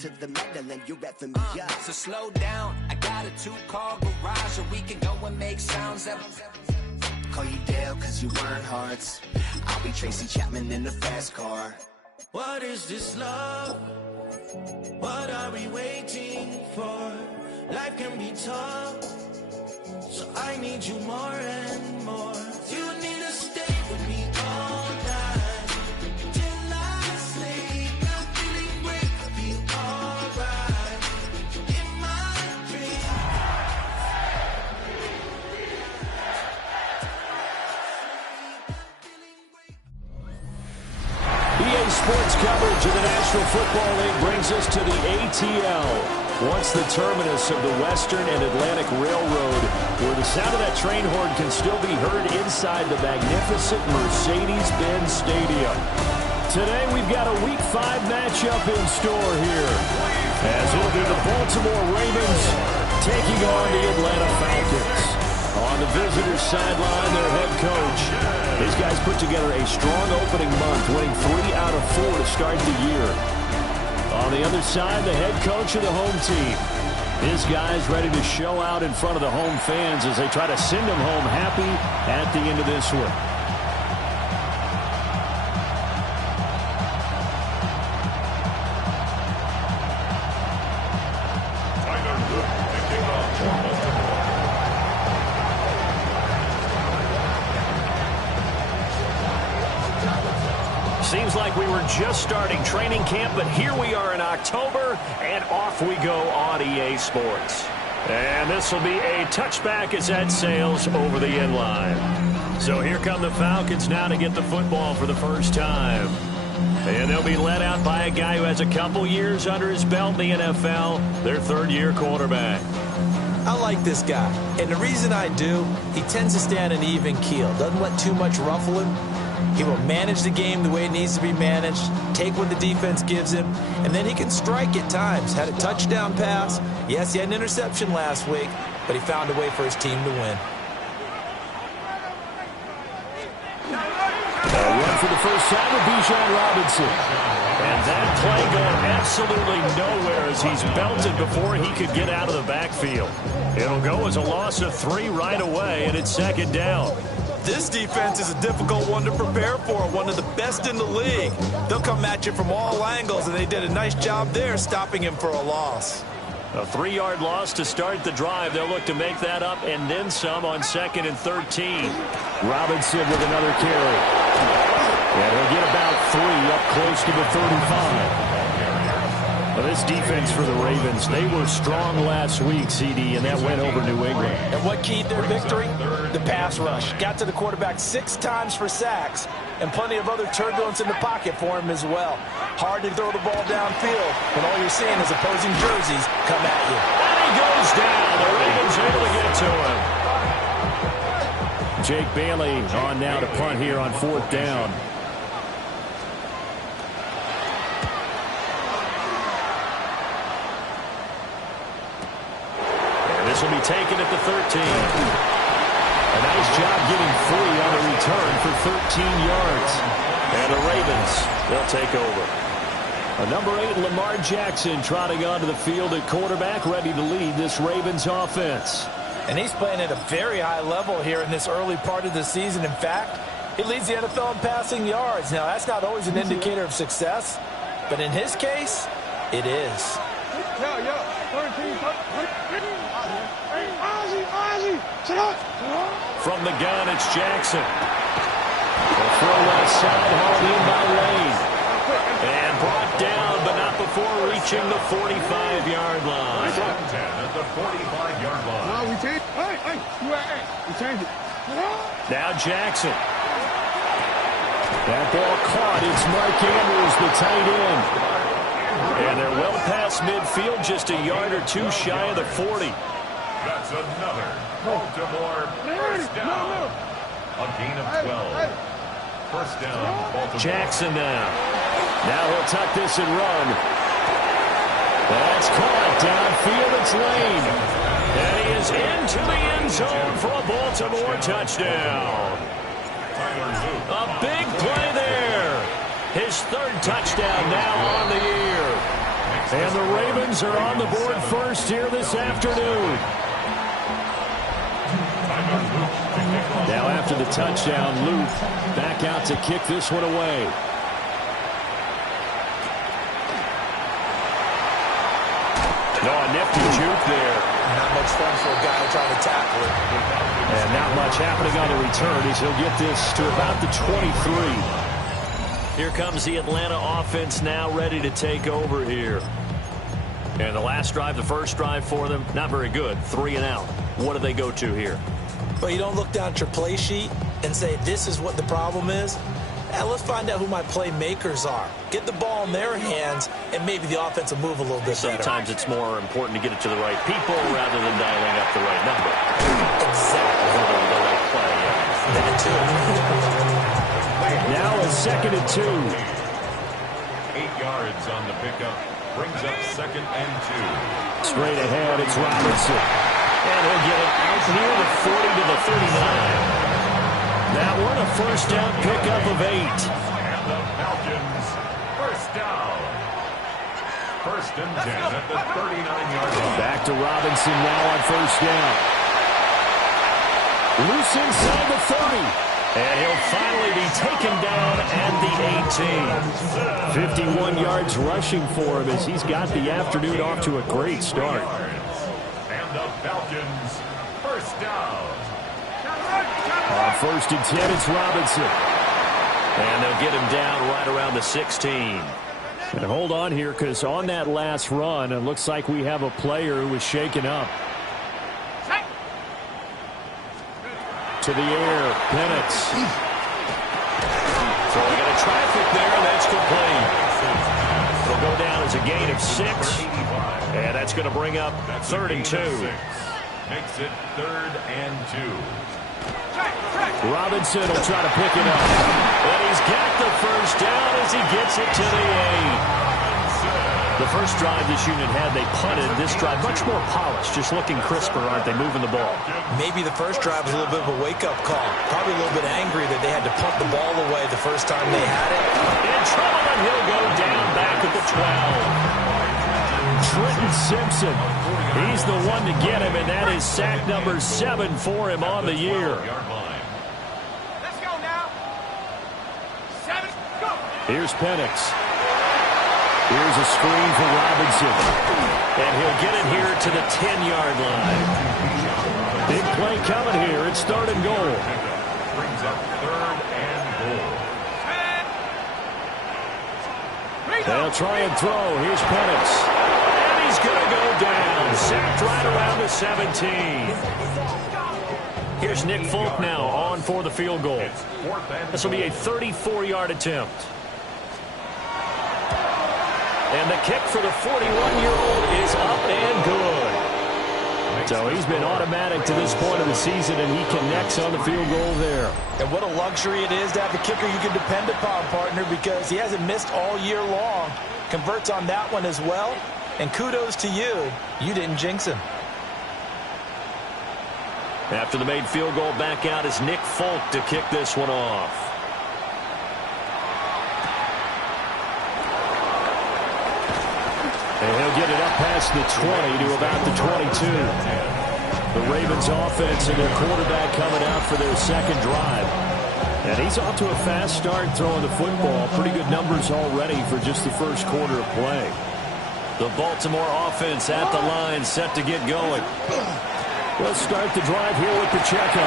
to the metal and you're effing me up. So slow down, I got a 2-car garage, or we can go and make sounds up. Call you Dale cause you weren't hearts. I'll be Tracy Chapman in the fast car. What is this love? What are we waiting for? Life can be tough, so I need you more and more. You need to stay with me all night till I sleep. I'm feeling great, I'll be alright in my dreams. EA Sports coverage of the National Football League brings us to the ATL. Once the terminus of the Western and Atlantic Railroad, where the sound of that train horn can still be heard inside the magnificent Mercedes-Benz Stadium. Today we've got a Week 5 matchup in store here, as it'll be the Baltimore Ravens taking on the Atlanta Falcons. On the visitors' sideline, their head coach. These guys put together a strong opening month, winning 3 out of 4 to start the year. On the other side, the head coach of the home team. His guys ready to show out in front of the home fans as they try to send them home happy at the end of this one. Seems like we were just starting training camp, but here we are in October, and off we go on EA Sports. And this will be a touchback as that sails over the end line. So here come the Falcons now to get the football for the first time. And they'll be led out by a guy who has a couple years under his belt in the NFL, their third-year quarterback. I like this guy, and the reason I do, he tends to stay on an even keel, doesn't let too much ruffle him. He will manage the game the way it needs to be managed, take what the defense gives him, and then he can strike at times. Had a touchdown pass. Yes, he had an interception last week, but he found a way for his team to win. A run for the first time with Bijan Robinson. And that play going absolutely nowhere as he's belted before he could get out of the backfield. It'll go as a loss of 3 right away, and it's second down. This defense is a difficult one to prepare for, one of the best in the league. They'll come at you from all angles, and they did a nice job there stopping him for a loss. A 3-yard loss to start the drive. They'll look to make that up and then some on 2nd and 13. Robinson with another carry. And he'll get about 3 up close to the 35. Well, this defense for the Ravens, they were strong last week, CD, and that went over New England. And what keyed their victory? The pass rush. Got to the quarterback 6 times for sacks, and plenty of other turbulence in the pocket for him as well. Hard to throw the ball downfield when all you're seeing is opposing jerseys come at you. And he goes down. The Ravens able to get to him. Jake Bailey on now to punt here on 4th down. This will be taken at the 13. A nice job getting free on the return for 13 yards. And the Ravens, they'll take over. A number 8, Lamar Jackson, trotting onto the field at quarterback, ready to lead this Ravens offense. And he's playing at a very high level here in this early part of the season. In fact, he leads the NFL in passing yards. Now, that's not always an indicator of success, but in his case, it is. From the gun, it's Jackson. The throw left side, hauled in by Lane. And brought down, but not before reaching the 45-yard line. At the 45-yard line. We changed it. Now Jackson. That ball caught. It's Mark Andrews, the tight end. And they're well past midfield, just a yard or 2 shy of the 40. That's another Baltimore first down. A gain of 12. First down, Baltimore. Jackson now. Now he'll tuck this and run. That's caught. Downfield, it's Lane. And he is into the end zone for a Baltimore touchdown. A big play there. His 3rd touchdown now on the year. And the Ravens are on the board first here this afternoon. Now after the touchdown, Luke back out to kick this one away. No, a nifty juke there. Not much fun for a guy trying to tackle it. And not much happening on the return as he'll get this to about the 23. Here comes the Atlanta offense now ready to take over here. And the last drive, the first drive for them, not very good. 3 and out. What do they go to here? Well, you don't look down at your play sheet and say, this is what the problem is. Let's find out who my playmakers are. Get the ball in their hands, and maybe the offense will move a little bit better. Sometimes it's more important to get it to the right people rather than dialing up the right number. Exactly. The right play, yeah. That too. Now a 2nd and 2. 8 yards on the pickup. Brings up 2nd and 2. Straight ahead, it's Robinson. And he'll get it out near the 40 to the 39. That one a first down pickup of 8. And the Falcons, first down. 1st and 10 at the 39-yard line. Back to Robinson now on first down. Loose inside the 30. And he'll finally be taken down at the 18. 51 yards rushing for him as he's got the afternoon off to a great start. And the Falcons, first down. On 1st and 10, it's Robinson. And they'll get him down right around the 16. And hold on here, because on that last run, it looks like we have a player who was shaken up. To the air, Penix. Throwing into traffic there, and that's complete. It'll go down as a gain of 6. And that's going to bring up 3rd and 2. Makes it 3rd and 2. Robinson will try to pick it up. And he's got the first down as he gets it to the 8. The first drive this unit had, they punted. This drive, much more polished, just looking crisper, aren't they, moving the ball? Maybe the first drive was a little bit of a wake-up call. Probably a little bit angry that they had to punt the ball away the first time they had it. In trouble, and he'll go down back at the 12. Trenton Simpson, he's the one to get him, and that is sack number 7 for him on the year. Let's go now. 7, go. Here's Penix. Here's a screen for Robinson. And he'll get it here to the 10-yard line. Big play coming here. It's 3rd and goal. Brings up 3rd and goal. They'll try and throw. Here's Penix. And he's going to go down. Sacked right around the 17. Here's Nick Folk now on for the field goal. This will be a 34-yard attempt. And the kick for the 41-year-old is up and good. So he's been automatic to this point of the season, and he connects on the field goal there. And what a luxury it is to have a kicker you can depend upon, partner, because he hasn't missed all year long. Converts on that one as well. And kudos to you. You didn't jinx him. After the made field goal, back out is Nick Folk to kick this one off. And he'll get it up past the 20 to about the 22. The Ravens offense and their quarterback coming out for their 2nd drive. And he's off to a fast start throwing the football. Pretty good numbers already for just the first quarter of play. The Baltimore offense at the line, set to get going. We'll start the drive here with Pacheco.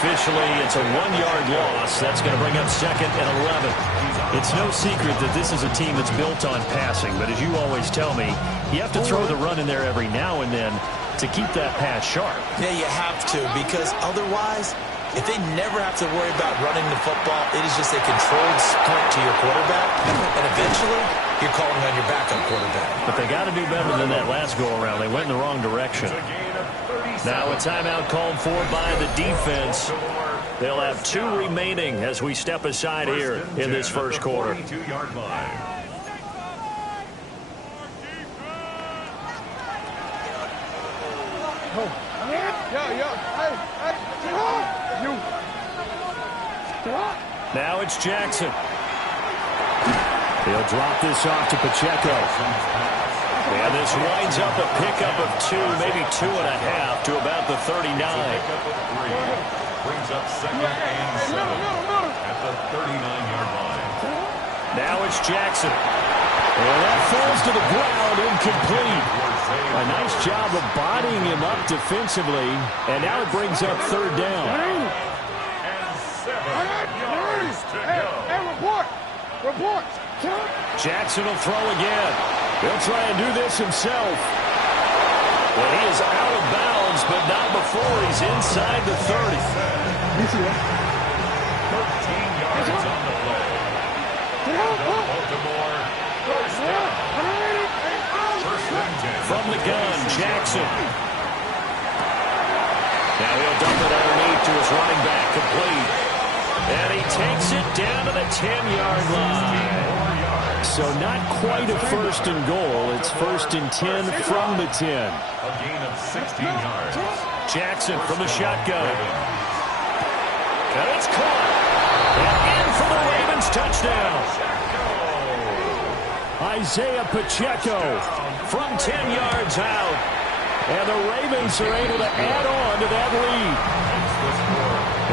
Officially, it's a 1-yard loss. That's going to bring up 2nd and 11. It's no secret that this is a team that's built on passing, but as you always tell me, you have to throw the run in there every now and then to keep that pass sharp. Yeah, you have to, because otherwise, if they never have to worry about running the football, it is just a controlled sprint to your quarterback, and eventually, you're calling on your backup quarterback. But they got to do better than that last go-around. They went in the wrong direction. Now a timeout called for by the defense. They'll have 2 remaining as we step aside here in this first quarter. 42-yard line. Now it's Jackson. He'll drop this off to Pacheco. And this winds up a pickup of 2, maybe 2.5 to about the 39. Pickup of 3 brings up 2nd and 7 at the 39-yard line. Now it's Jackson. And that falls to the ground, incomplete. A nice job of bodying him up defensively. And now it brings up 3rd down. And 7 yards to go. Report. Jackson will throw again. He'll try and do this himself. Well, he is out of bounds, but not before he's inside the 30. 13 yards on the play. Baltimore, first down. First and 10. From the gun, Jackson. Now he'll dump it underneath to his running back, complete. And he takes it down to the 10-yard line. So not quite a 1st and goal. It's 1st and 10 from the 10. A gain of 16 yards. Jackson from the shotgun. And it's caught. And in for the Ravens touchdown. Isaiah Pacheco from 10 yards out. And the Ravens are able to add on to that lead.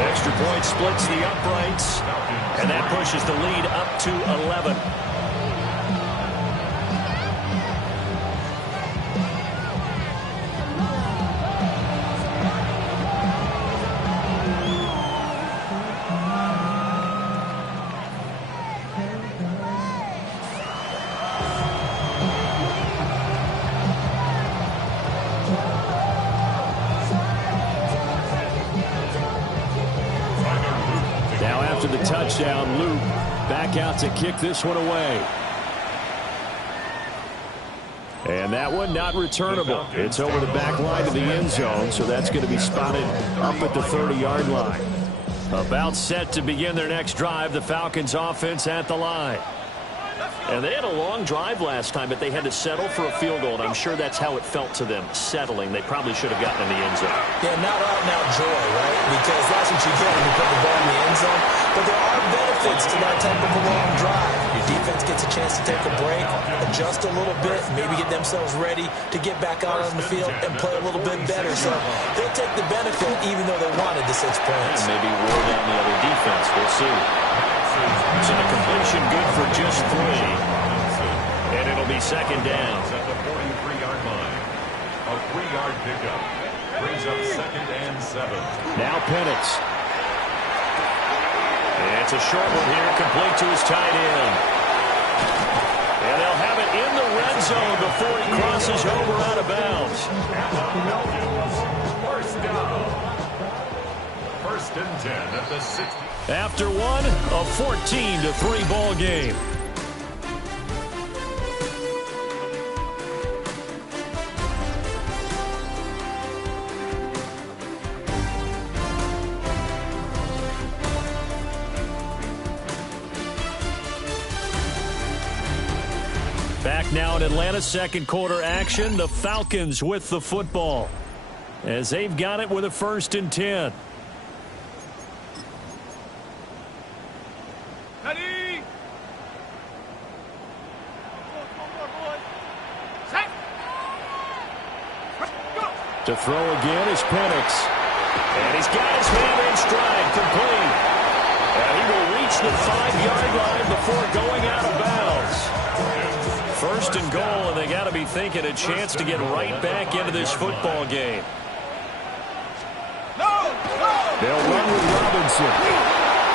Extra point splits the uprights. And that pushes the lead up to 11. Touchdown, Luke back out to kick this one away. And that one not returnable. It's over the back line of the end zone, so that's going to be spotted up at the 30-yard line. About set to begin their next drive, the Falcons offense at the line. And they had a long drive last time, but they had to settle for a field goal, and I'm sure that's how it felt to them, settling. They probably should have gotten in the end zone. Yeah, not out-and-out joy, right? Because that's what you get when you put the ball in the end zone. But there are benefits to that type of a long drive. Your defense gets a chance to take a break, adjust a little bit, maybe get themselves ready to get back out on the field and play a little bit better. So they'll take the benefit even though they wanted the 6 points. And maybe wear down the other defense. We'll see. So the completion good for just 3. And it'll be 2nd down. At the 43-yard line. A 3-yard pickup. Brings up 2nd and 7. Now Penix. It's a short one here, complete to his tight end. And they'll have it in the red zone before he crosses over out of bounds. First down. 1st and 10 at the 60. After one, a 14-3 ball game. Back now in Atlanta, 2nd quarter action. The Falcons with the football as they've got it with a 1st and 10. Ready? Set. Go. To throw again is Penix. And he's got his man in stride, complete. And he will reach the 5-yard line before going out of bounds. 1st and goal, and they got to be thinking a chance to get right back into this football game. They'll run with Robinson.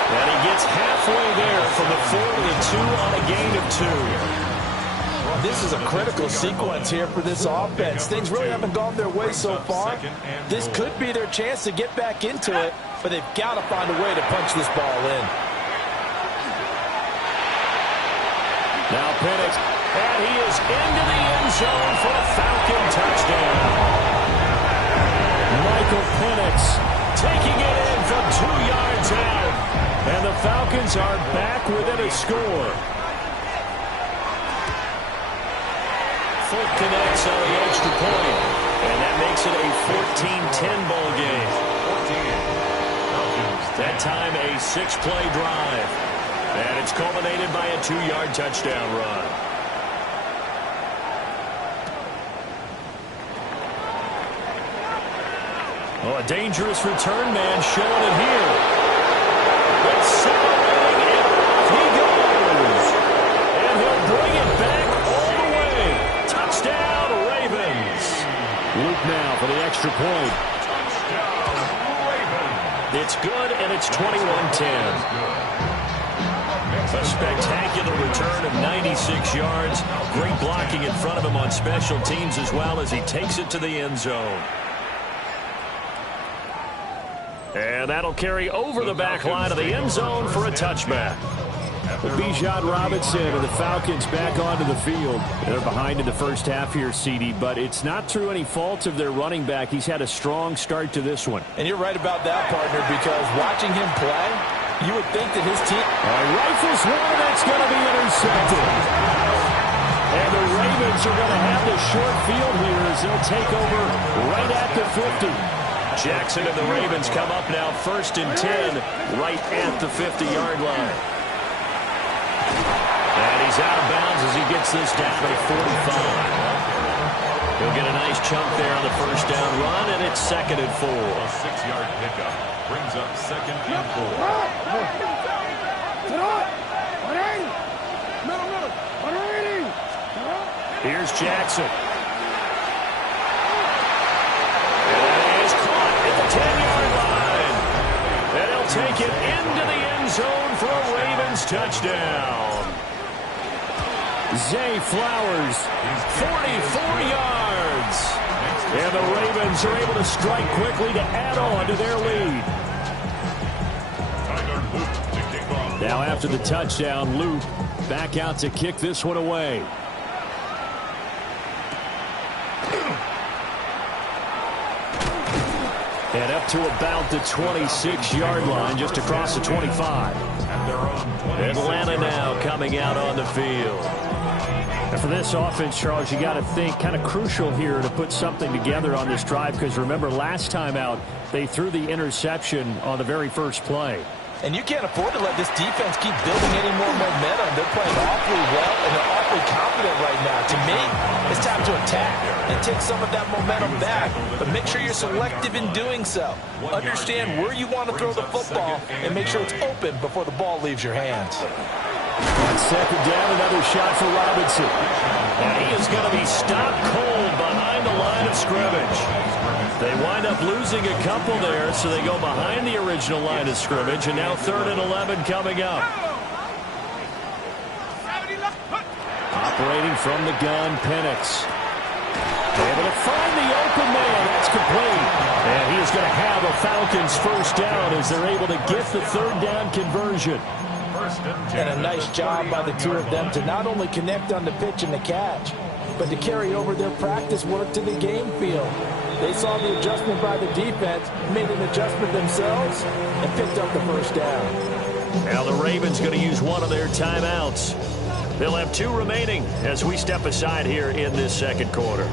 And he gets halfway there from the 4 to the 2 on a gain of 2. This is a critical sequence here for this offense. Things really haven't gone their way so far. This could be their chance to get back into it, but they've got to find a way to punch this ball in. Now Penix, and he is into the end zone for a Falcon touchdown. Michael Penix taking it in from 2 yards out. And the Falcons are back within a score. Folk connects on the extra point. And that makes it a 14-10 ball game. That time a 6-play drive. And it's culminated by a 2-yard touchdown run. Oh, a dangerous return man showing it here. Accelerating, and off he goes. And he'll bring it back all the way. Touchdown, Ravens. Luke now for the extra point. Touchdown, Ravens. It's good, and it's 21-10. A spectacular return of 96 yards. Great blocking in front of him on special teams as well as he takes it to the end zone. And that'll carry over the back line of the end zone for a touchback. Bijan Robinson and the Falcons back onto the field. They're behind in the first half here, CD, but it's not through any fault of their running back. He's had a strong start to this one. And you're right about that, partner, because watching him play, you would think that his team... Rifles one, that's going to be intercepted. And the Ravens are going to have the short field here as they'll take over right at the 50. Jackson and the Ravens come up now 1st and 10 right at the 50-yard line. And he's out of bounds as he gets this down to 45. He'll get a nice chunk there on the first down run, and it's 2nd and 4. A 6-yard pickup brings up 2nd and 4. Here's Jackson. And he's caught at the 10-yard line. And he'll take it into the end zone for a Ravens touchdown. Zay Flowers, 44 yards. And the Ravens are able to strike quickly to add on to their lead. Tyler Luke to kick off. Now after the touchdown, Luke back out to kick this one away. And up to about the 26-yard line, just across the 25. Atlanta now coming out on the field. And for this offense, Charles, you got to think kind of crucial here to put something together on this drive, because remember last time out they threw the interception on the very first play. And you can't afford to let this defense keep building any more momentum. They're playing awfully well, and they're awfully confident right now. To me, it's time to attack and take some of that momentum back. But make sure you're selective in doing so. Understand where you want to throw the football and make sure it's open before the ball leaves your hands. On 2nd down, another shot for Robinson. And he is going to be stopped cold behind the line of scrimmage. They wind up losing a couple there, so they go behind the original line of scrimmage, and now 3rd and 11 coming up. Operating from the gun, Penix. Able to find the open man. That's complete. And he is going to have a Falcons first down as they're able to get the 3rd down conversion. And a nice job by the two of them to not only connect on the pitch and the catch, but to carry over their practice work to the game field. They saw the adjustment by the defense, made an adjustment themselves, and picked up the first down. Now the Ravens going to use one of their timeouts. They'll have 2 remaining as we step aside here in this 2nd quarter.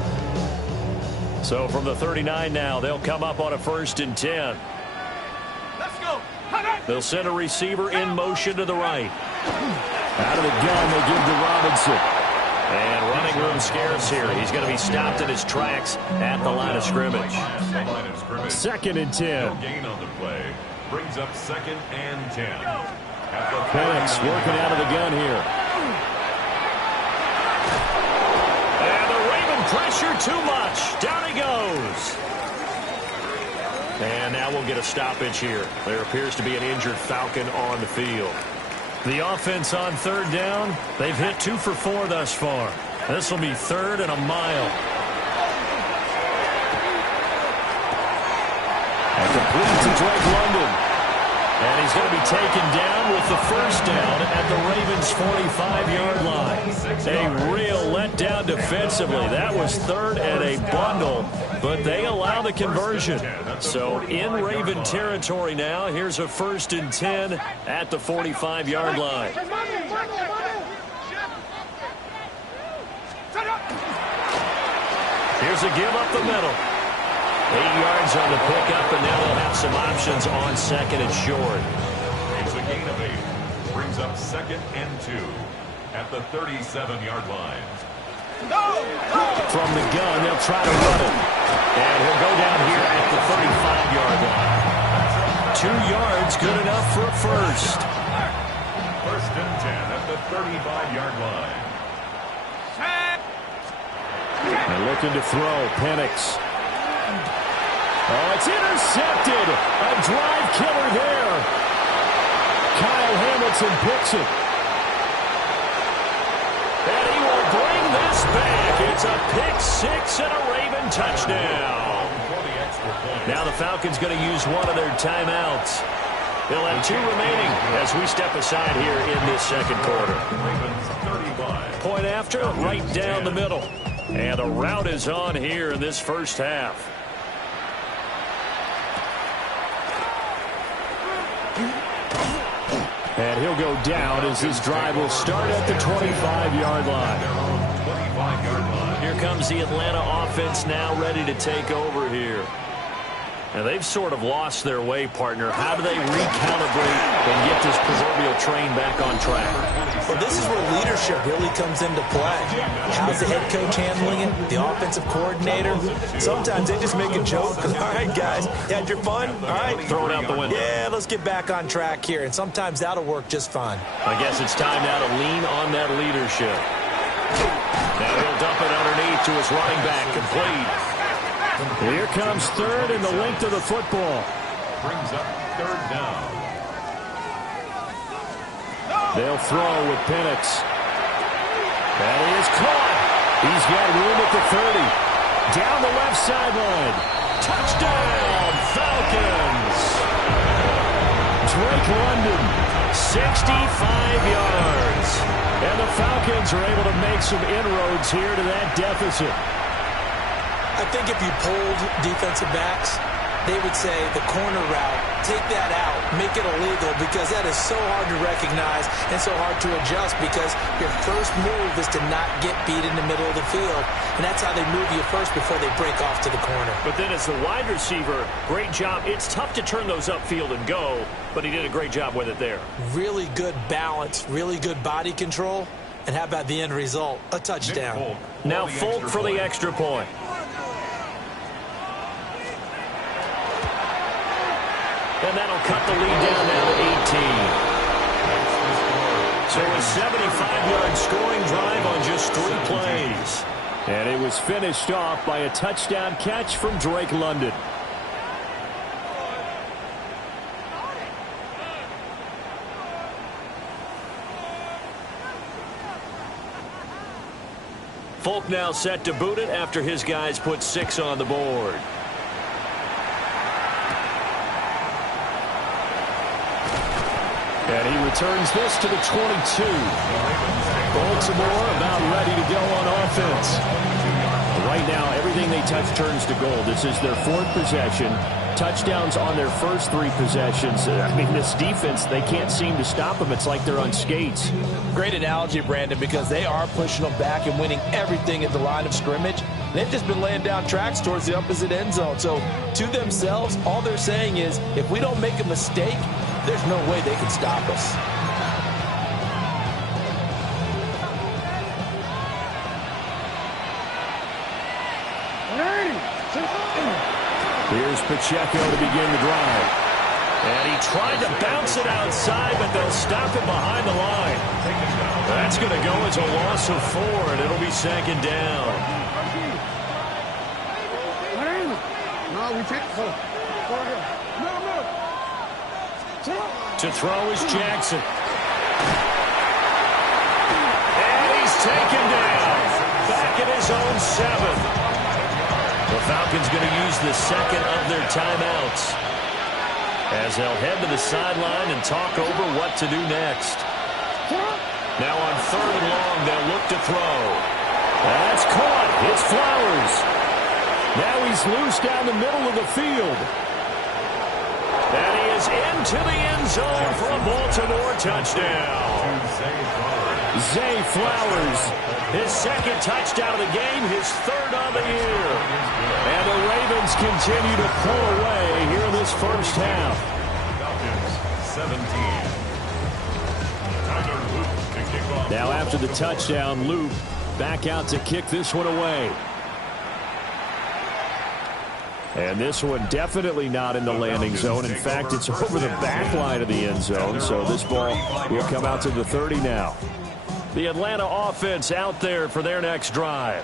So from the 39 now, they'll come up on a 1st and 10. Let's go. They'll send a receiver in motion to the right. Out of the gun, they give to Robinson. And running room scarce here. He's going to be stopped in his tracks at the line of scrimmage. 2nd and 10. No gain on the play. Brings up 2nd and 10. Penix working out of the gun here. And the Raven pressure too much. Down he goes. And now we'll get a stoppage here. There appears to be an injured Falcon on the field. The offense on 3rd down, they've hit 2 for 4 thus far. This will be 3rd and a mile. And complete to Drake London. And he's going to be taken down with the first down at the Ravens' 45-yard line. A real letdown defensively. That was 3rd and a bundle, but they allow the conversion. So in Raven territory now, here's a 1st and 10 at the 45-yard line. Here's a give up the middle. 8 yards on the pickup, and now they'll have some options on 2nd and short. It's a gain of 8. Brings up 2nd and 2 at the 37-yard line. From the gun, they'll try to run it. And he'll go down here at the 35-yard line. 2 yards, good enough for a first. First and 10 at the 35-yard line. And looking to throw, Penix. Oh, it's intercepted. A drive killer there. Kyle Hamilton picks it. And he will bring this back. It's a pick six and a Raven touchdown. Now the Falcons going to use one of their timeouts. They'll have 2 remaining as we step aside here in this second quarter. Point after, right down the middle. And a rout is on here in this first half. And he'll go down as this drive will start at the 25-yard line. Here comes the Atlanta offense now ready to take over here. Now they've sort of lost their way, partner. How do they recalibrate and get this proverbial train back on track? Well, this is where leadership really comes into play. How's the head coach handling it? The offensive coordinator? Sometimes they just make a joke. All right, guys, you had your fun? All right. Throw it out the window. Yeah, let's get back on track here. And sometimes that'll work just fine. I guess it's time now to lean on that leadership. Now he'll dump it underneath to his running back, complete. Here comes third in the length of the football. Brings up third down. They'll throw with Penix. That is caught. He's got room at the 30. Down the left sideline. Touchdown, Falcons. Drake London, 65 yards. And the Falcons are able to make some inroads here to that deficit. I think if you polled defensive backs, they would say the corner route, take that out, make it illegal, because that is so hard to recognize and so hard to adjust, because your first move is to not get beat in the middle of the field, and that's how they move you first before they break off to the corner. But then as the wide receiver, great job. It's tough to turn those upfield and go, but he did a great job with it there. Really good balance, really good body control, and how about the end result? A touchdown. Now Folk for the extra point. And that'll cut the lead down now to 18. So a 75-yard scoring drive on just 3 plays. And it was finished off by a touchdown catch from Drake London. Folk now set to boot it after his guys put 6 on the board. And he returns this to the 22. Baltimore about ready to go on offense. Right now, everything they touch turns to gold. This is their 4th possession. Touchdowns on their first 3 possessions. I mean, this defense, they can't seem to stop them. It's like they're on skates. Great analogy, Brandon, because they are pushing them back and winning everything at the line of scrimmage. They've just been laying down tracks towards the opposite end zone. So to themselves, all they're saying is, if we don't make a mistake, there's no way they can stop us. Here's Pacheco to begin the drive. And he tried to bounce it outside, but they'll stop him behind the line. That's going to go as a loss of 4, and it'll be 2nd down. To throw is Jackson. And he's taken down. Back at his own 7. The Falcons going to use the 2nd of their timeouts as they'll head to the sideline and talk over what to do next. Now on 3rd and long, they'll look to throw. That's caught. It's Flowers. Now he's loose down the middle of the field. And he is into the end zone for a Baltimore touchdown. Zay Flowers, his 2nd touchdown of the game, his 3rd of the year. And the Ravens continue to pull away here in this first half. Falcons 17. Now after the touchdown, Luke back out to kick this one away. And this one definitely not in the landing zone. In fact, it's over the back line of the end zone. So this ball will come out to the 30 now. The Atlanta offense out there for their next drive.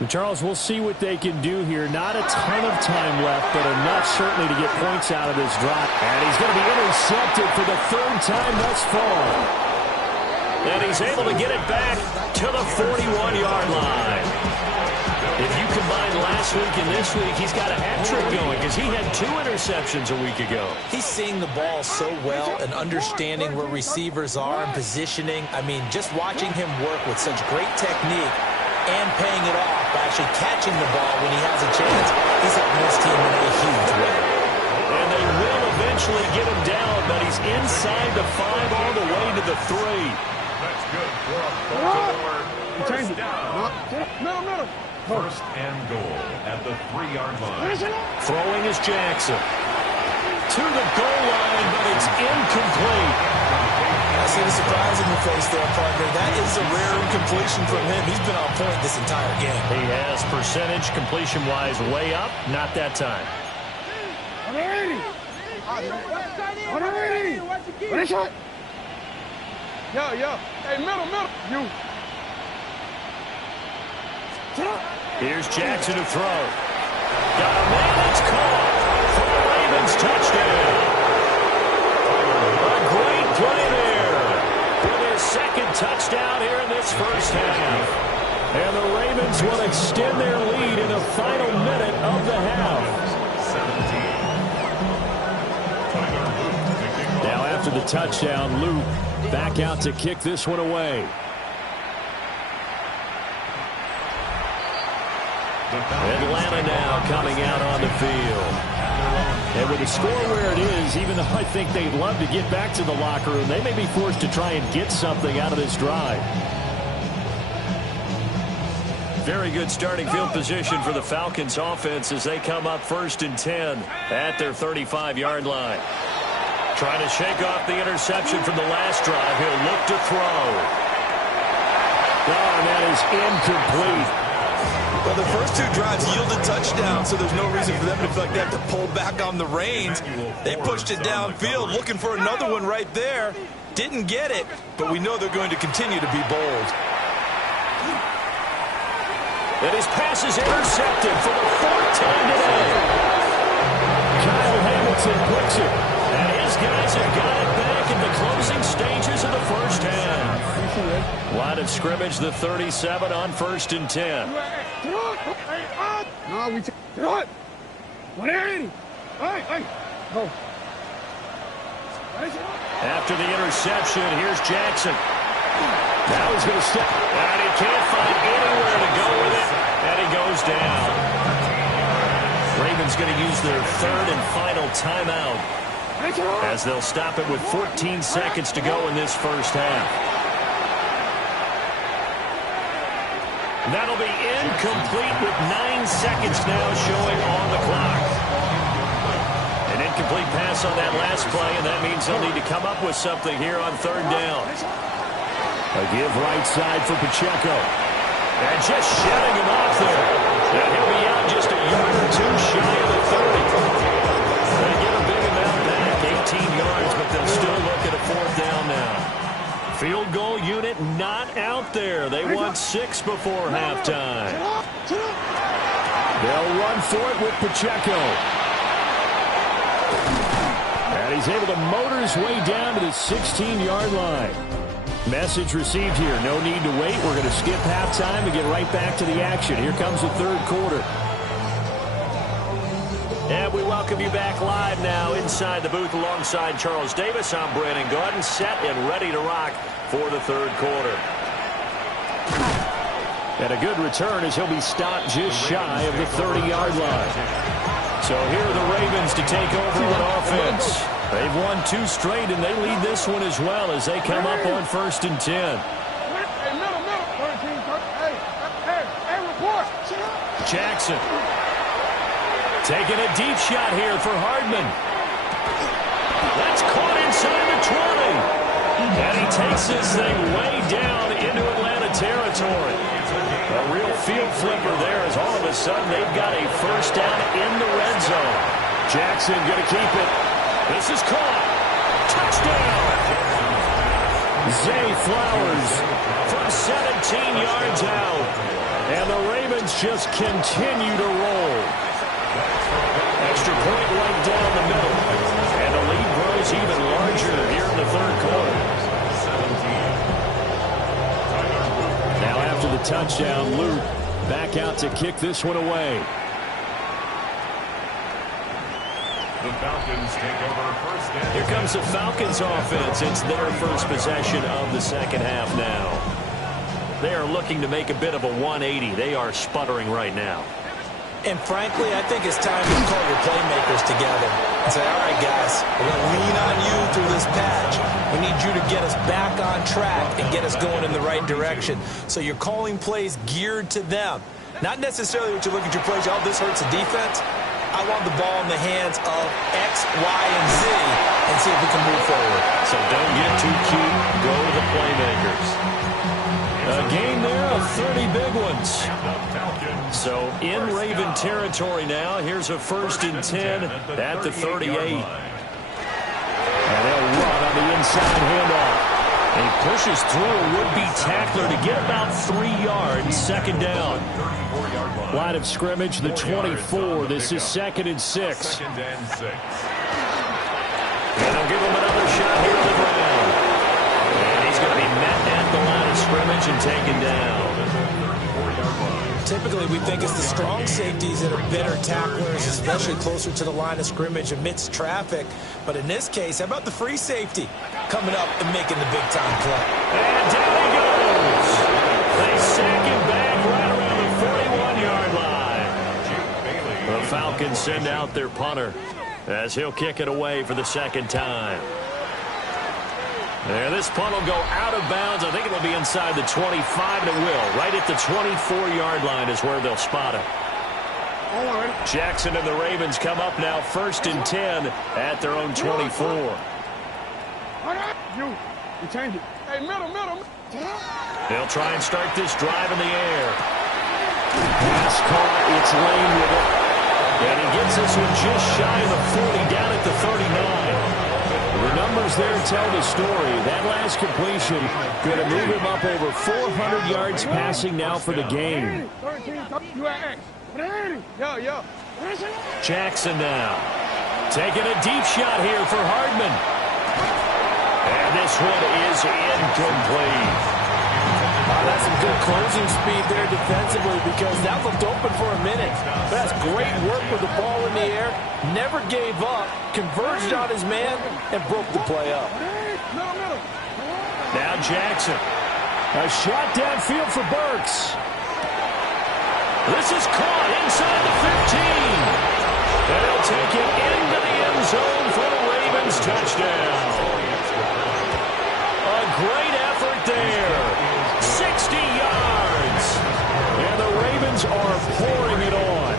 And Charles, we'll see what they can do here. Not a ton of time left, but enough certainly to get points out of this drive. And he's going to be intercepted for the third time thus far. And he's able to get it back to the 41-yard line. If you combine last week and this week, he's got a hat trick going because he had 2 interceptions a week ago. He's seeing the ball so well and understanding where receivers are and positioning. I mean, just watching him work with such great technique and paying it off by actually catching the ball when he has a chance, he's helping this team in a huge way. And they will eventually get him down, but he's inside the 5 all the way to the 3. That's good for a Baltimore first down. Middle. First and goal at the 3-yard line. Throwing is Jackson. To the goal line, but it's incomplete. I see the surprise in your face there, partner. That is a rare incompletion from him. He's been on point this entire game. He has percentage completion-wise way up. Not that time. Yo. Hey, middle. You. Here's Jackson to throw. Got a man that's caught for the Ravens touchdown. A great play there for their second touchdown here in this first half. And the Ravens will extend their lead in the final minute of the half. 17. Now after the touchdown, Luke back out to kick this one away. Atlanta now coming out on the field. And with the score where it is, even though I think they'd love to get back to the locker room, they may be forced to try and get something out of this drive. Very good starting field position for the Falcons offense as they come up 1st and 10 at their 35-yard line. Trying to shake off the interception from the last drive. He'll look to throw. Oh, and that is incomplete. Well, the first 2 drives yielded touchdowns, so there's no reason for them to feel like they have to pull back on the reins. They pushed it downfield, looking for another one right there. Didn't get it, but we know they're going to continue to be bold. And his pass is intercepted for the 4th time today. Kyle Hamilton puts it, and his guys have got it back in the closing stages of the first half. Line of scrimmage, the 37 on 1st and 10. After the interception, here's Jackson. Now he's going to step, and he can't find anywhere to go with it, and he goes down. Ravens going to use their 3rd and final timeout as they'll stop it with 14 seconds to go in this first half. That'll be incomplete with 9 seconds now showing on the clock. An incomplete pass on that last play, and that means they'll need to come up with something here on 3rd down. A give right side for Pacheco. And just shutting him off there. And he'll be out just a yard or 2 shy of the 30. They get a big amount back, 18 yards, but they'll still look at a 4th down now. Field goal unit not out there. They won 6 before halftime. They'll run for it with Pacheco. And he's able to motor his way down to the 16-yard line. Message received here. No need to wait. We're going to skip halftime and get right back to the action. Here comes the 3rd quarter. And we welcome you back live now inside the booth alongside Charles Davis. I'm Brandon Gaudin, set and ready to rock for the 3rd quarter. And a good return as he'll be stopped just shy of the 30-yard line. So here are the Ravens to take over on offense. They've won 2 straight, and they lead this one as well as they come up on 1st and 10. Jackson. Taking a deep shot here for Hardman. That's caught inside the 20. And he takes this thing way down into Atlanta territory. A real field flipper there as all of a a sudden, they've got a first down in the red zone. Jackson going to keep it. This is caught. Touchdown! Zay Flowers from 17 yards out. And the Ravens just continue to roll. Extra point right down the middle. And the lead grows even larger here in the third quarter. Now after the touchdown, Luke back out to kick this one away. The Falcons take over first down. Here comes the Falcons offense. It's their first possession of the second half now. They are looking to make a bit of a 180. They are sputtering right now. And frankly, I think it's time to call your playmakers together and say, all right, guys, we're going to lean on you through this patch. We need you to get us back on track and get us going in the right direction. So you're calling plays geared to them. Not necessarily what you look at your plays, oh, this hurts the defense. I want the ball in the hands of X, Y, and Z and see if we can move forward. So don't get too cute. Go to the playmakers. A game there of 30 big ones. So in Raven territory now. Here's a 1st and 10 at the 38. And they'll run on the inside handoff. And he pushes through a would-be tackler to get about 3 yards. Second down. Line of scrimmage, the 24. This is 2nd and 6. Second and 6. And they'll give him another shot here on the ground. And he's going to be met at the line of scrimmage and taken down. Typically, we think it's the strong safeties that are better tacklers, especially closer to the line of scrimmage amidst traffic. But in this case, how about the free safety coming up and making the big-time play? And down he goes. They sack him back right around the 41-yard line. The Falcons send out their punter as he'll kick it away for the second time. And this punt will go out of bounds. I think it will be inside the 25, and it will. Right at the 24-yard line is where they'll spot it. Jackson and the Ravens come up now 1st and 10 at their own 24. You change it. Hey, middle. They'll try and start this drive in the air. Pass caught. It's Lane with it. And he gets this one just shy of the 40, down at the 39. The numbers there tell the story. That last completion going to move him up over 400 yards passing now for the game. Jackson now taking a deep shot here for Hardman. And this one is incomplete. That's some good closing speed there defensively because that looked open for a minute. But that's great work with the ball in the air. Never gave up, converged on his man, and broke the play up. Now Jackson. A shot downfield for Burks. This is caught inside the 15. And he'll take it into the end zone for the Ravens touchdown. A great effort there. 60 yards. And the Ravens are pouring it on.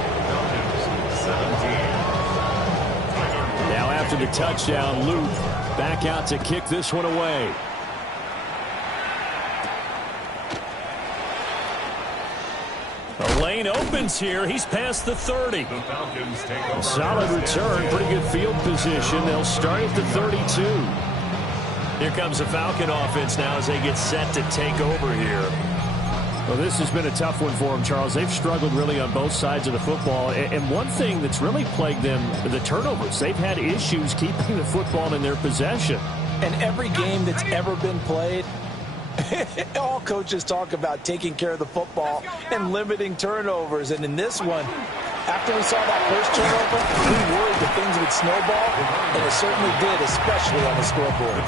Now after the touchdown, Luke back out to kick this one away. The lane opens here. He's past the 30. The Falcons take over. Solid return. Pretty good field position. They'll start at the 32. Here comes the Falcon offense now as they get set to take over here. Well, this has been a tough one for them, Charles. They've struggled really on both sides of the football. And one thing that's really plagued them, the turnovers. They've had issues keeping the football in their possession. And every game that's ever been played, all coaches talk about taking care of the football and limiting turnovers. And in this one, after we saw that first turnover, we worried that things would snowball, and it certainly did, especially on the scoreboard.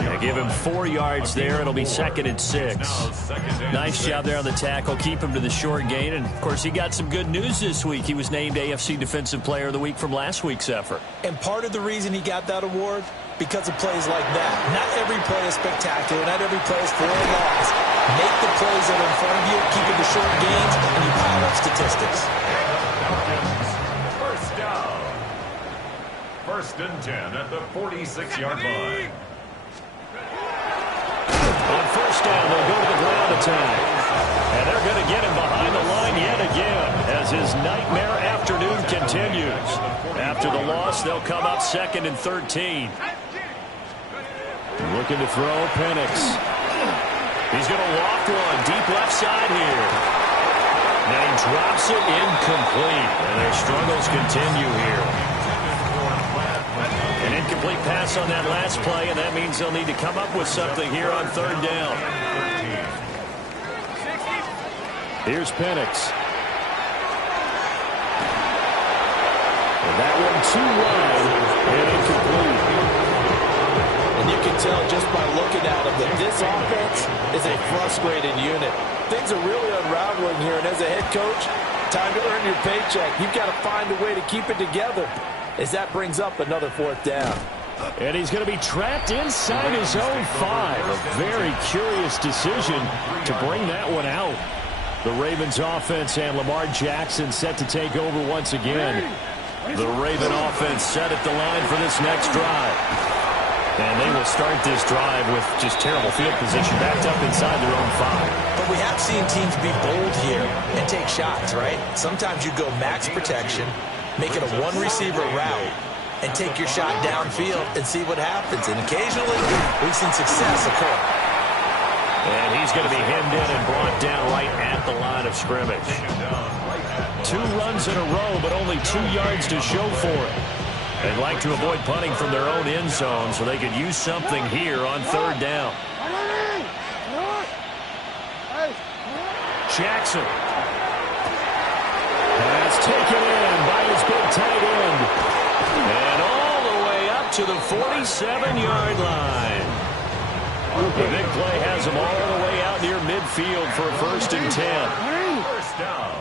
They give him 4 yards there. It'll be 2nd and 6. Nice job there on the tackle. Keep him to the short gain. And, of course, he got some good news this week. He was named AFC Defensive Player of the Week from last week's effort. And part of the reason he got that award, because of plays like that. Not every play is spectacular. Not every play is for a loss. Make the plays that are in front of you, keep it to short gains, and you pile up statistics. First down. 1st and 10 at the 46-yard line. On 1st down, they'll go to the ground attack. And they're going to get him behind the line yet After the loss, they'll come up 2nd and 13. Looking to throw, Penix. He's going to loft one deep left side here. Now he drops it incomplete. And their struggles continue here. An incomplete pass on that last play, and that means they'll need to come up with something here on 3rd down. Here's Penix. And that one too wide and incomplete. And you can tell just by looking at him that this offense is a frustrated unit. Things are really unraveling here, and as a head coach, time to earn your paycheck. You've got to find a way to keep it together as that brings up another 4th down. And he's going to be trapped inside his own 5. A very curious decision to bring that one out. The Ravens offense and Lamar Jackson set to take over once again. The Raven offense set at the line for this next drive. And they will start this drive with just terrible field position backed up inside their own 5. But we have seen teams be bold here and take shots, right? Sometimes you go max protection, make it a one-receiver route, and take your shot downfield and see what happens. And occasionally, we've seen success occur. And he's going to be hemmed in and brought down right at the line of scrimmage. 2 runs in a row, but only 2 yards to show for it. They'd like to avoid punting from their own end zone so they could use something here on 3rd down. Jackson. Pass taken in by his big tight end. And all the way up to the 47-yard line. The big play has him all the way out near midfield for a 1st and 10. First down.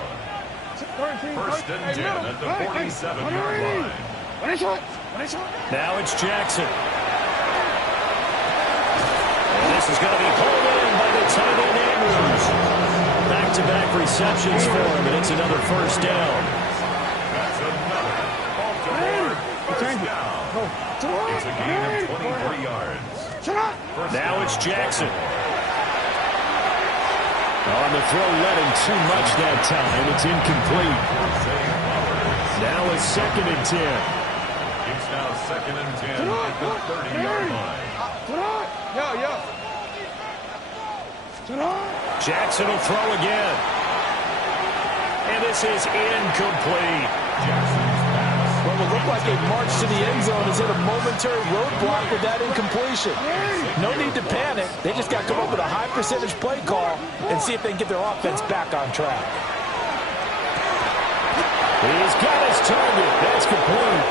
1st and 10 at the 47-yard line. Now it's Jackson. And this is going to be pulled in by the tight end Andrews. Back-to-back receptions for him, and it's another 1st down. That's another Baltimore first down. It's a gain of 23 yards. Now it's Jackson. On the throw, let him too much that time. It's incomplete. Now it's 2nd and 10. It's now 2nd and 10 at the 30-yard line. Jackson will throw again. And this is incomplete. Jackson's pass. Well, it looked like a march to the end zone has hit a momentary roadblock with that incompletion. No need to panic. They just got to come up with a high-percentage play call and see if they can get their offense back on track. He's got his target. That's complete.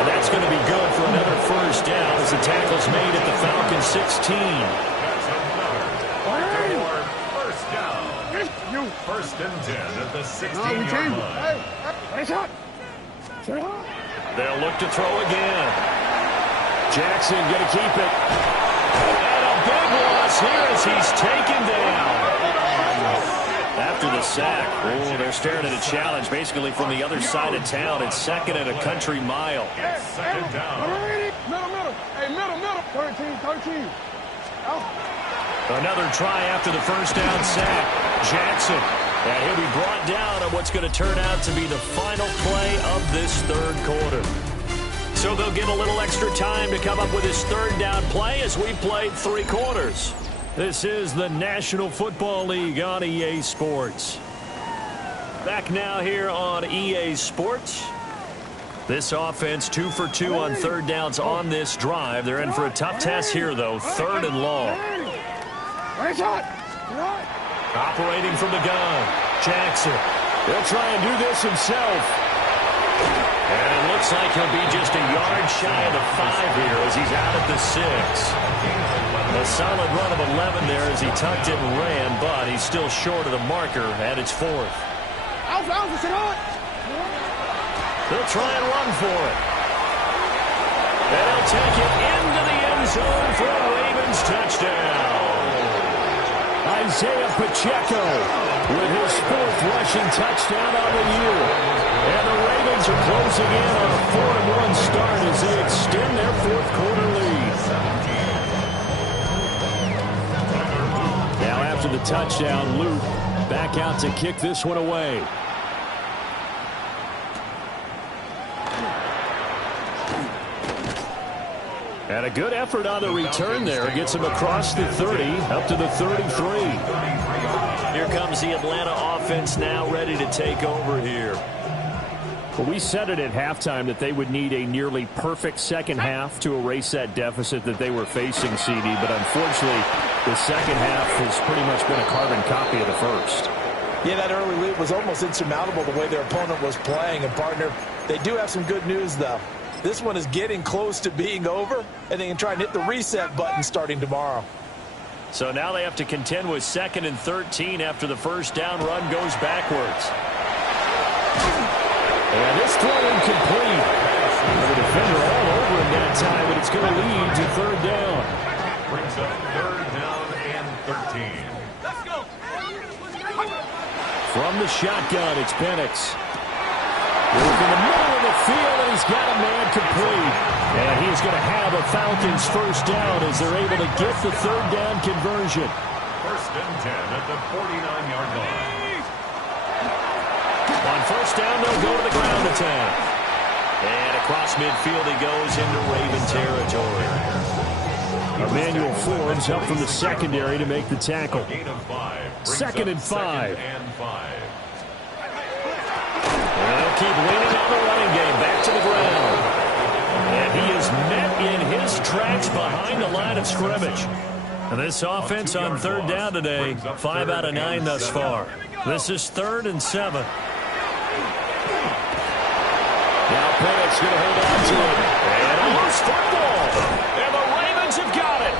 And that's going to be good for another 1st down as the tackle's made at the Falcons 16. That's another Baltimore first down. 1st and 10 at the 16-yard line. They'll look to throw again. Jackson going to keep it. And a big loss here as he's taken down. After the sack, they're staring at a challenge basically from the other side of town. It's 2nd and a country mile. 2nd down. Middle. Hey, middle. 13. Another try after the 1st down sack. Jackson. And he'll be brought down on what's going to turn out to be the final play of this 3rd quarter. So they'll get a little extra time to come up with his 3rd down play as we played 3 quarters. This is the National Football League on EA Sports. Back now here on EA Sports. This offense 2 for 2 on 3rd downs on this drive. They're in for a tough test here, though. 3rd and long. Operating from the gun, Jackson. He'll try and do this himself. And it looks like he'll be just a yard shy of the 5 here as he's out at the 6. A solid run of 11 there as he tucked it and ran, but he's still short of the marker at its 4th. They'll try and run for it. And he'll take it into the end zone for a Ravens touchdown. Isaiah Pacheco with his 4th rushing touchdown on the year. And the Ravens are closing in on a 4-1 start as they extend their 4th quarter lead. Now after the touchdown, Luke back out to kick this one away. And a good effort on the return there. Gets him across the 30, up to the 33. Here comes the Atlanta offense now ready to take over here. Well, we said it at halftime that they would need a nearly perfect second half to erase that deficit that they were facing, CD. But unfortunately, the second half has pretty much been a carbon copy of the first. Yeah, that early lead was almost insurmountable the way their opponent was playing. And, partner, they do have some good news, though. This one is getting close to being over, and they can try and hit the reset button starting tomorrow. So now they have to contend with 2nd and 13 after the first down run goes backwards. And this throw incomplete. The defender all over him that time, but it's going to lead to 3rd down. Brings up 3rd down and 13. Let's go. From the shotgun, it's Penix. Goes in the middle of the field, and he's got a man complete. And he's going to have a Falcons first down as they're able to get the 3rd down conversion. 1st and 10 at the 49-yard line. On 1st down, they'll go to the ground attack. And across midfield he goes into Raven territory. Emmanuel Forbes up from the secondary to make the tackle. 2nd and 5. And they'll keep leaning on the running game. Back to the ground. And he is met in his tracks behind the line of scrimmage. And this offense on 3rd down today, 5 out of 9 thus far. This is 3rd and 7. Now Penix going to hold on to it. And a loose football. And the Ravens have got it.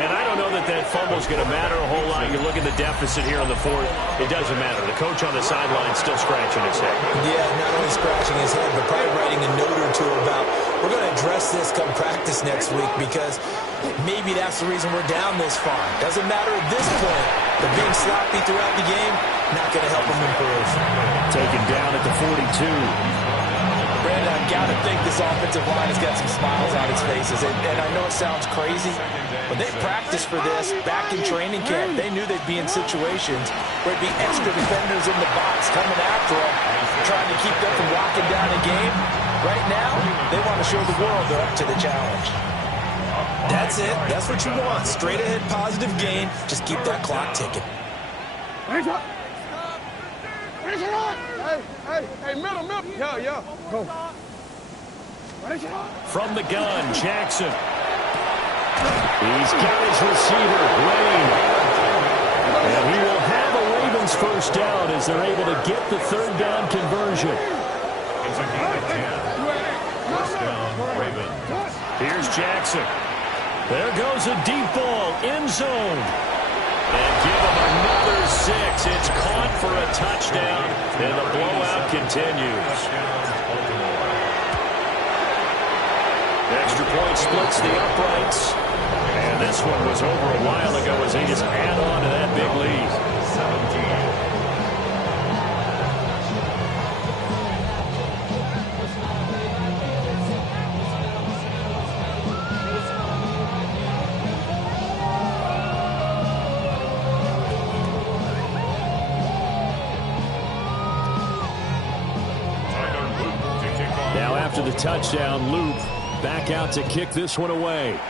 And I don't know that that fumble is going to matter a whole lot. You look at the deficit here in the 4th. It doesn't matter. The coach on the sideline is still scratching his head. Yeah, not only scratching his head, but probably writing a note or two about, we're going to address this come practice next week because maybe that's the reason we're down this far. Doesn't matter at this point. But being sloppy throughout the game, not going to help him improve. Taken down at the 42. Brandon, I've got to think this offensive line has got some smiles on its faces. And I know it sounds crazy, but they practiced for this back in training camp. They knew they'd be in situations where it'd be extra defenders in the box coming after them, trying to keep them from locking down a game. Right now, they want to show the world they're up to the challenge. That's it. That's what you want. Straight ahead positive gain. Just keep that clock ticking. Hey, middle. Yeah. Go. From the gun, Jackson. He's got his receiver, Lane. And he will have a Ravens first down as they're able to get the 3rd down conversion. It's a gain of 10. 1st down, Ravens. Here's Jackson. There goes a deep ball, end zone. And give him another 6. It's caught for a touchdown, and the blowout continues. Extra point splits the uprights. And this one was over a while ago as they just add on to that big lead. 17. Now after the touchdown, Loop back out to kick this one away.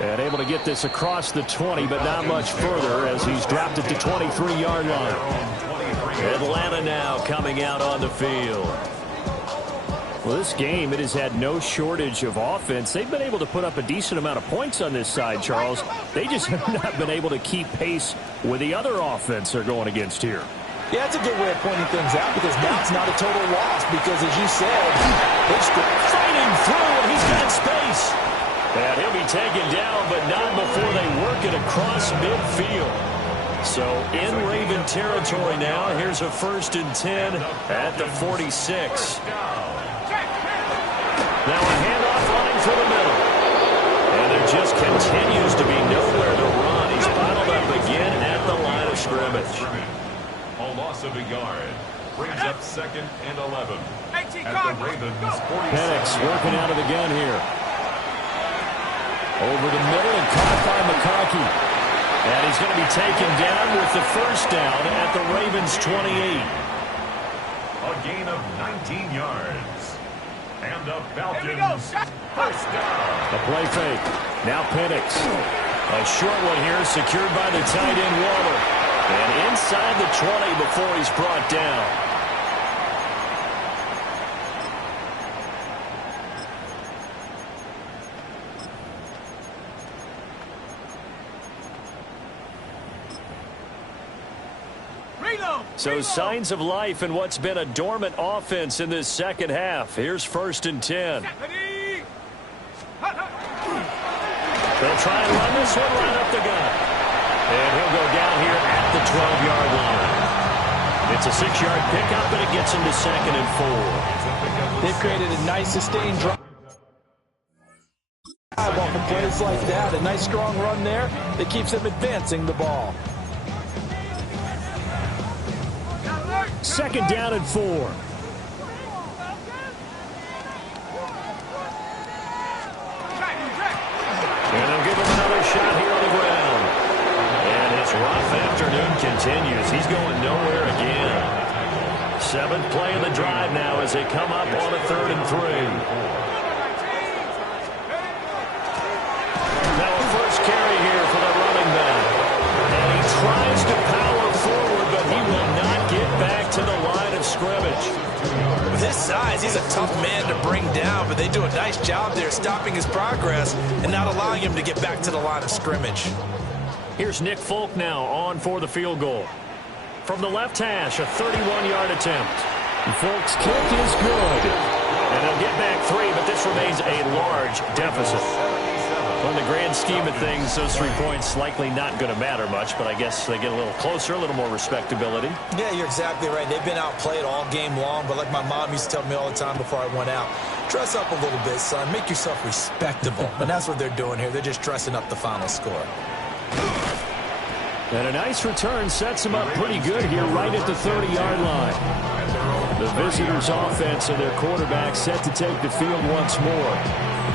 And able to get this across the 20, but not much further as he's dropped it to 23-yard line. Atlanta now coming out on the field. Well, this game, it has had no shortage of offense. They've been able to put up a decent amount of points on this side, Charles. They just have not been able to keep pace with the other offense they're going against here. Yeah, that's a good way of pointing things out because now it's not a total loss because, as you said, they're fighting through, and he's got space. And he'll be taken down, but not before they work it across midfield. So in Raven territory now, here's a 1st and 10 at the 46. Now a handoff running through the middle. And there just continues to be nowhere to run. He's bottled up again at the line of scrimmage. A loss of a yard. Brings up 2nd and 11. At the Ravens 46. Penix working out of the gun here. Over the middle and caught by McConkey. And he's going to be taken down with the first down at the Ravens 28. A gain of 19 yards. And the Falcons, first down. A play fake. Now Penix. A short one here secured by the tight end Waller. And inside the 20 before he's brought down. So signs of life in what's been a dormant offense in this second half. Here's 1st and 10. They'll try and run this one right up the gut. And he'll go down here at the 12-yard line. It's a 6-yard pickup, and it gets him to 2nd and 4. They've created a nice sustained drive off of plays like that. A nice strong run there that keeps them advancing the ball. 2nd down and 4. And they'll give him another shot here on the ground. And his rough afternoon continues. He's going nowhere again. 7th play of the drive now as they come up on a 3rd and 3. Now a first carry here for the running back. And he tries to power forward, but he will not get back to the line of scrimmage. With his size, he's a tough man to bring down, but they do a nice job there stopping his progress and not allowing him to get back to the line of scrimmage. Here's Nick Folk now on for the field goal. From the left hash, a 31-yard attempt. Folk's kick is good. And they'll get back 3, but this remains a large deficit. Well, in the grand scheme of things, those 3 points likely not going to matter much, but I guess they get a little closer, a little more respectability. Yeah, you're exactly right. They've been outplayed all game long, but like my mom used to tell me all the time before I went out, dress up a little bit, son. Make yourself respectable. And that's what they're doing here. They're just dressing up the final score. And a nice return sets them up pretty good here right at the 30-yard line. The visitors' offense and their quarterback set to take the field once more.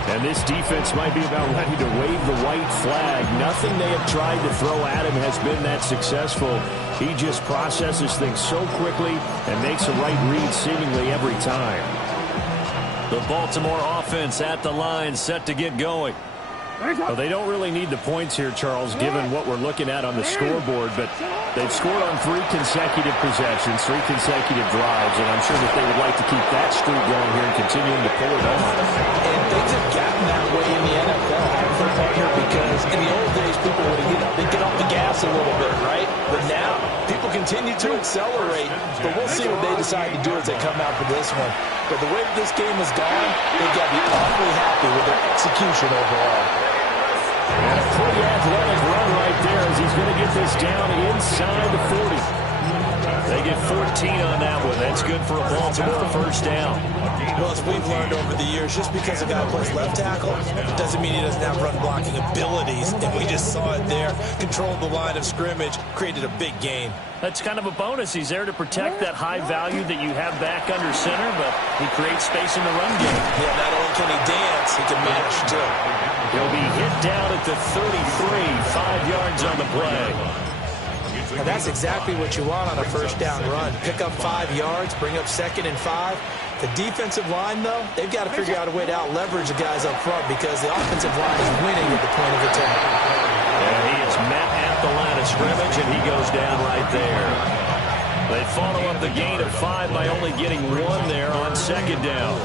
And this defense might be about ready to wave the white flag. Nothing they have tried to throw at him has been that successful. He just processes things so quickly and makes a right read seemingly every time. The Baltimore offense at the line set to get going. Well, they don't really need the points here, Charles, given what we're looking at on the scoreboard, but they've scored on 3 consecutive possessions, 3 consecutive drives, and I'm sure that they would like to keep that streak going here and continuing to pull it off. And things have gotten that way in the NFL because in the old days, people would get off the gas a little bit, right? But now, people continue to accelerate, but we'll see what they decide to do as they come out for this one. But the way this game has gone, they've got to be awfully happy with their execution overall. And a pretty athletic run right there as he's going to get this down inside the 40. They get 14 on that one. That's good for a Baltimore first down. Well, as we've learned over the years, just because a guy plays left tackle doesn't mean he doesn't have run blocking abilities. And we just saw it there. Controlled the line of scrimmage, created a big gain. That's kind of a bonus. He's there to protect that high value that you have back under center, but he creates space in the run game. Yeah, not only can he dance, he can mash too. He'll be hit down at the 33, 5 yards on the play. And that's exactly what you want on a first down run. Pick up 5 yards, bring up 2nd and 5. The defensive line, though, they've got to figure out a way to out-leverage the guys up front because the offensive line is winning at the point of attack. And he is met at the line of scrimmage, and he goes down right there. They follow up the gain of 5 by only getting 1 there on 2nd down.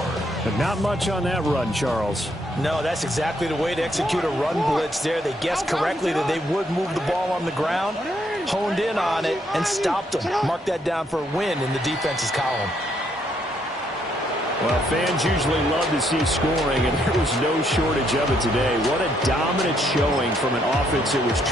But not much on that run, Charles. No, that's exactly the way to execute a run blitz there. They guessed correctly that they would move the ball on the ground, honed in on it, and stopped them. Mark that down for a win in the defense's column. Well, fans usually love to see scoring, and there was no shortage of it today. What a dominant showing from an offense that was